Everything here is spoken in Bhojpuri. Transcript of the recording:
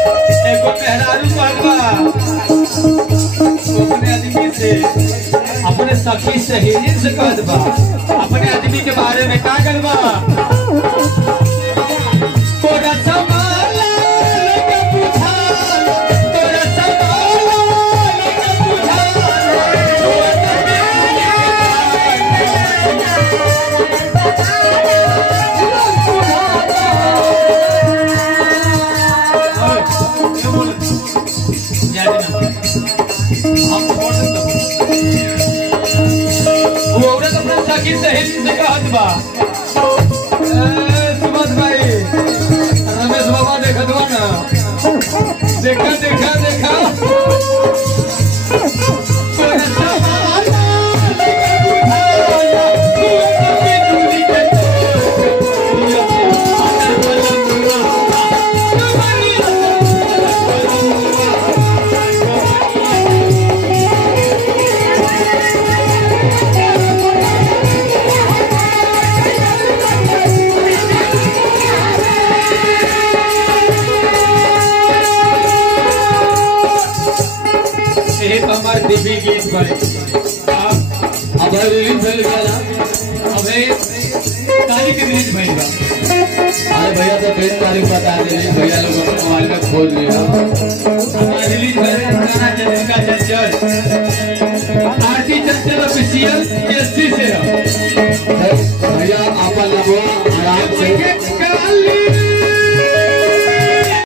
एको मेहरारू कहलबा अपने आदमी से अपने सखी सहेली से कहलबा अपने आदमी के बारे में का कहलबा कोरा समाला लगे बुझा तोरा समाला लगे बुझा सखी सहेली से कहत बा सुमत भाई रमेश बाबा देखत बा ना देखा देखा देखा हमारे दिव्य गीत भाई अब रिलीज भइल जाला अबे तारीख रिलीज भइल बा अरे भैया तो 3 तारीख बता दे भैया लोग अपने मोबाइल में खोल लिया हमारा रिलीज भइल गाना चंद्रिका चंचल आरती चंचल ऑफिशियल एससी से